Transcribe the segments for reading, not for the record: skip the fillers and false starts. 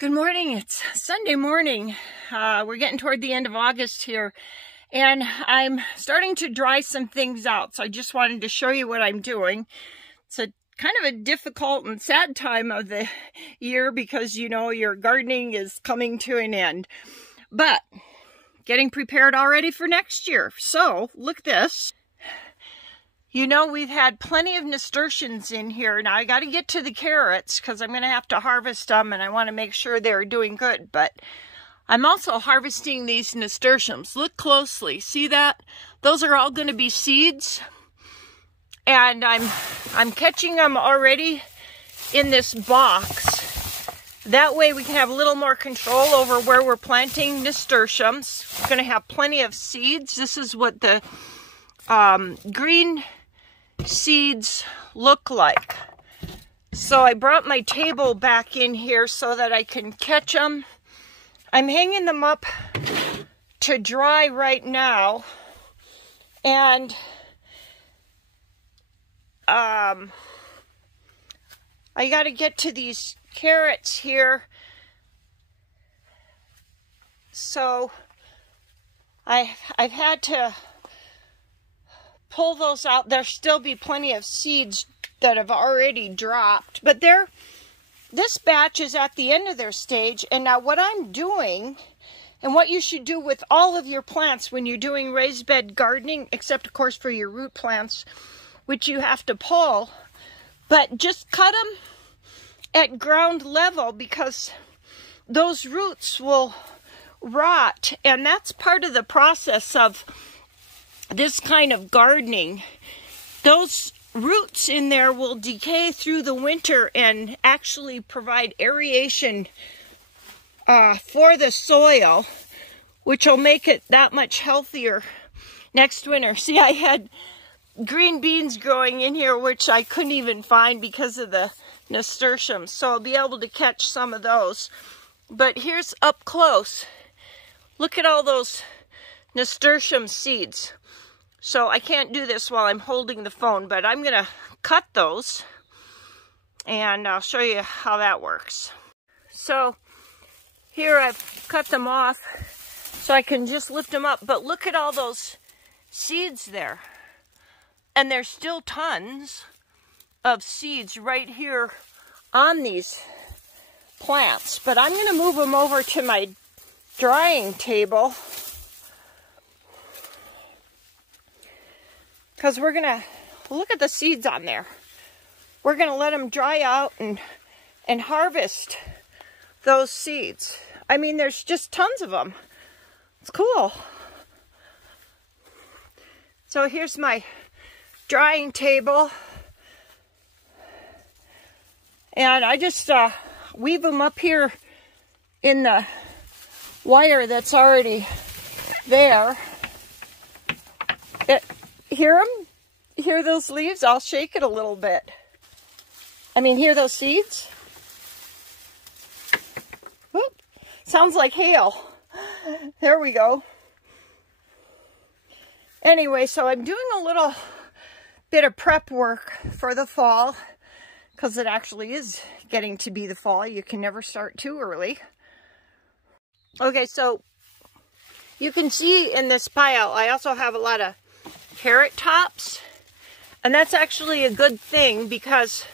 Good morning. It's Sunday morning. We're getting toward the end of August here, and I'm starting to dry some things out. So I just wanted to show you what I'm doing. It's a kind of a difficult and sad time of the year because, you know, your gardening is coming to an end. But getting prepared already for next year. So look at this. You know, we've had plenty of nasturtiums in here. Now I got to get to the carrots because I'm going to have to harvest them and I want to make sure they're doing good. But I'm also harvesting these nasturtiums. Look closely. See that? Those are all going to be seeds. And I'm catching them already in this box. That way we can have a little more control over where we're planting nasturtiums. We're going to have plenty of seeds. This is what the green seeds look like. So I brought my table back in here so that I can catch them. I'm hanging them up to dry right now, and I got to get to these carrots here. So I've had to pull those out. There'll still be plenty of seeds that have already dropped, but this batch is at the end of their stage. And now what I'm doing, and what you should do with all of your plants when you're doing raised bed gardening, except of course for your root plants, which you have to pull, but just cut them at ground level because those roots will rot, and that's part of the process of this kind of gardening. Those roots in there will decay through the winter and actually provide aeration for the soil, which will make it that much healthier next winter. See, I had green beans growing in here, which I couldn't even find because of the nasturtiums, so I'll be able to catch some of those. But here's up close. Look at all those nasturtium seeds. So I can't do this while I'm holding the phone, but I'm going to cut those and I'll show you how that works. So here I've cut them off so I can just lift them up, but look at all those seeds there. And there's still tons of seeds right here on these plants, but I'm going to move them over to my drying table, because we're going to look at the seeds on there. We're going to let them dry out and harvest those seeds. I mean, there's just tons of them. It's cool. So here's my drying table. And I just weave them up here in the wire that's already there. Hear them? Hear those leaves? I'll shake it a little bit. I mean, hear those seeds? Whoop. Sounds like hail. There we go. Anyway, so I'm doing a little bit of prep work for the fall, because it actually is getting to be the fall. You can never start too early. Okay, so you can see in this pile, I also have a lot of carrot tops, and that's actually a good thing because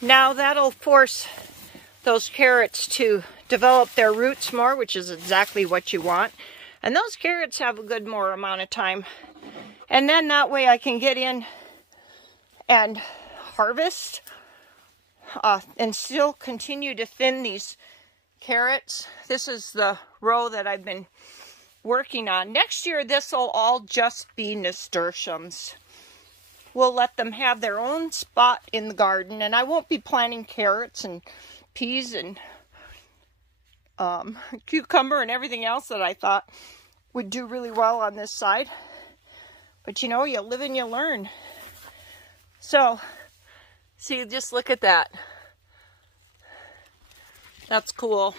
now that'll force those carrots to develop their roots more, which is exactly what you want. And those carrots have a good more amount of time, and then that way I can get in and harvest and still continue to thin these carrots. This is the row that I've been working on. Next year, this will all just be nasturtiums. We'll let them have their own spot in the garden, and I won't be planting carrots and peas and cucumber and everything else that I thought would do really well on this side. But you know, you live and you learn. So, see, just look at that. That's cool.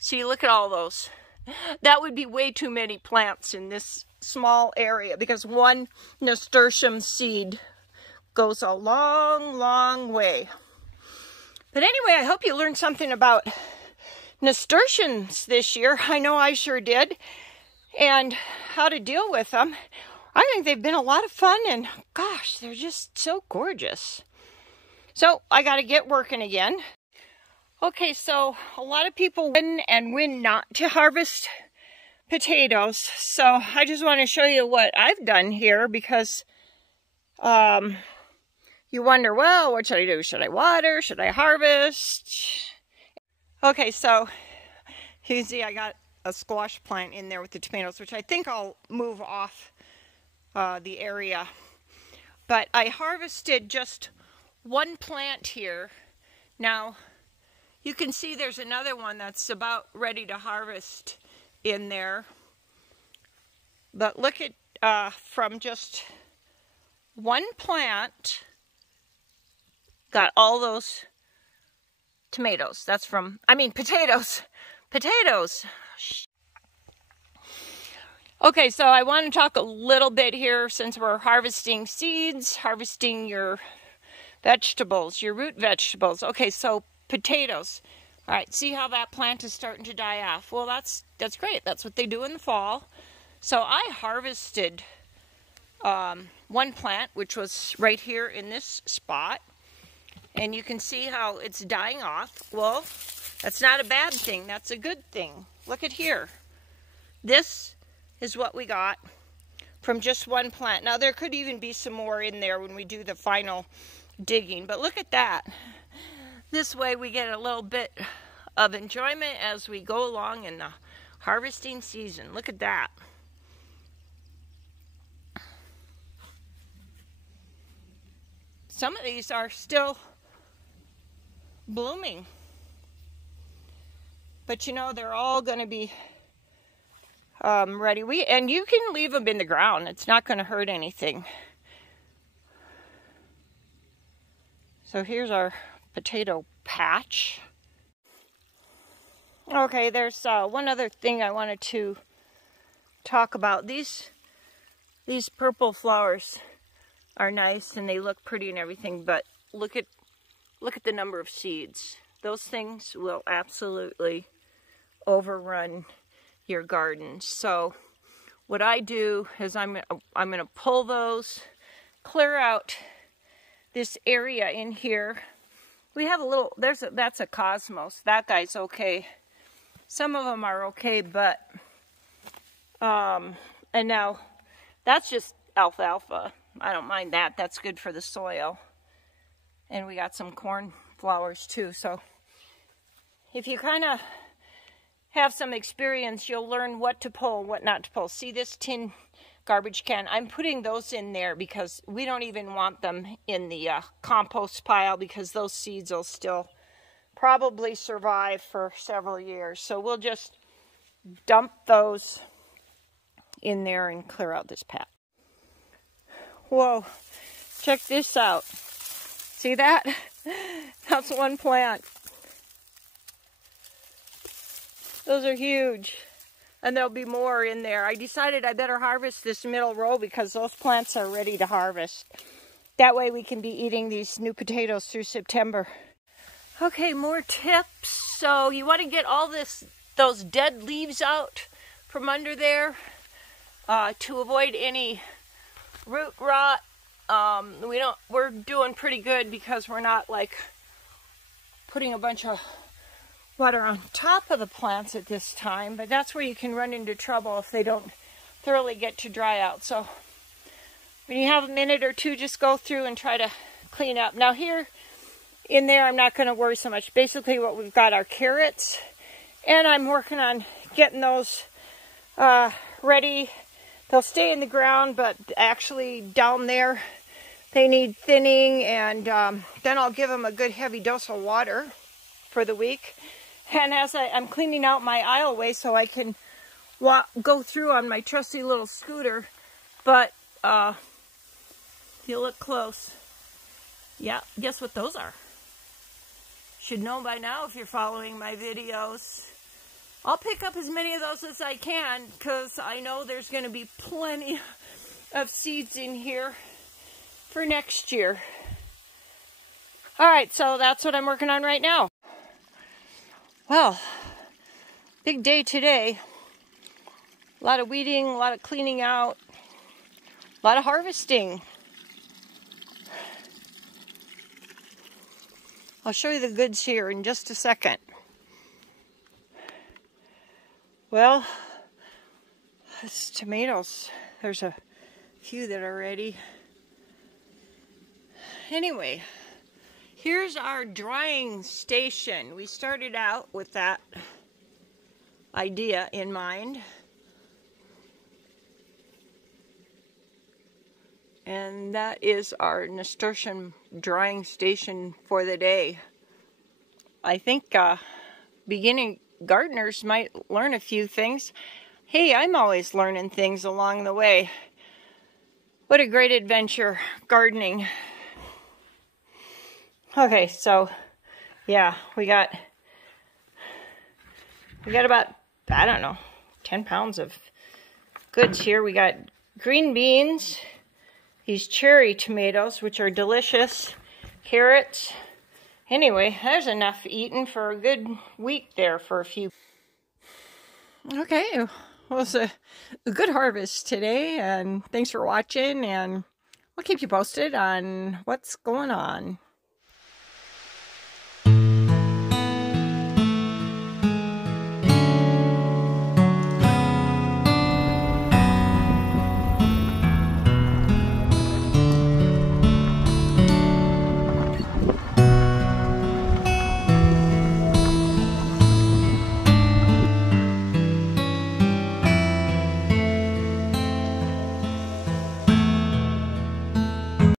See, look at all those. That would be way too many plants in this small area because one nasturtium seed goes a long, long way. But anyway, I hope you learned something about nasturtiums this year. I know I sure did. And how to deal with them. I think they've been a lot of fun, and gosh, they're just so gorgeous. So I got to get working again. Okay, so a lot of people win and win not to harvest potatoes. So I just want to show you what I've done here, because you wonder, well, what should I do? Should I water? Should I harvest? Okay, so you can see I got a squash plant in there with the tomatoes, which I think I'll move off the area. But I harvested just one plant here. Now, you can see there's another one that's about ready to harvest in there. But look at, from just one plant, got all those tomatoes. That's from, I mean, potatoes. Potatoes. Okay, so I want to talk a little bit here, since we're harvesting seeds, harvesting your vegetables, your root vegetables. Okay, so potatoes. All right, see how that plant is starting to die off? Well, that's great. That's what they do in the fall. So I harvested one plant, which was right here in this spot. And you can see how it's dying off. Well, that's not a bad thing. That's a good thing. Look at here. This is what we got from just one plant. Now, there could even be some more in there when we do the final digging. But look at that. This way we get a little bit of enjoyment as we go along in the harvesting season. Look at that. Some of these are still blooming. But you know, they're all going to be ready. And you can leave them in the ground. It's not going to hurt anything. So here's our potato patch. Okay, there's one other thing I wanted to talk about. These purple flowers are nice and they look pretty and everything, but look at the number of seeds. Those things will absolutely overrun your garden. So what I do is I'm going to pull those, clear out this area in here. We have a little, that's a cosmos. That guy's okay. Some of them are okay, but and now that's just alfalfa. I don't mind that. That's good for the soil. And we got some corn flowers too. So if you kind of have some experience, you'll learn what to pull and what not to pull. See this tin garbage can? I'm putting those in there because we don't even want them in the compost pile, because those seeds will still probably survive for several years. So we'll just dump those in there and clear out this patch. Whoa, check this out. See that? That's one plant. Those are huge. And there'll be more in there. I decided I better harvest this middle row because those plants are ready to harvest. That way we can be eating these new potatoes through September. Okay, more tips. So you want to get all those dead leaves out from under there to avoid any root rot. We're doing pretty good because we're not like putting a bunch of water on top of the plants at this time, but that's where you can run into trouble if they don't thoroughly get to dry out. So when you have a minute or two, just go through and try to clean up. Now here in there, I'm not going to worry so much. Basically what we've got are carrots, and I'm working on getting those ready. They'll stay in the ground, but actually down there they need thinning, and then I'll give them a good heavy dose of water for the week. And as I'm cleaning out my aisleway so I can go through on my trusty little scooter, but if you look close, yeah, guess what those are? Should know by now if you're following my videos. I'll pick up as many of those as I can because I know there's going to be plenty of seeds in here for next year. All right, so that's what I'm working on right now. Well, big day today. A lot of weeding, a lot of cleaning out, a lot of harvesting. I'll show you the goods here in just a second. Well, it's tomatoes. There's a few that are ready. Anyway, here's our drying station. We started out with that idea in mind. And that is our nasturtium drying station for the day. I think beginning gardeners might learn a few things. Hey, I'm always learning things along the way. What a great adventure, gardening. Okay, so yeah, we got about, I don't know, 10 pounds of goods here. We got green beans, these cherry tomatoes, which are delicious, carrots. Anyway, there's enough eating for a good week there for a few. Okay, well, it's a good harvest today, and thanks for watching, and I'll keep you posted on what's going on.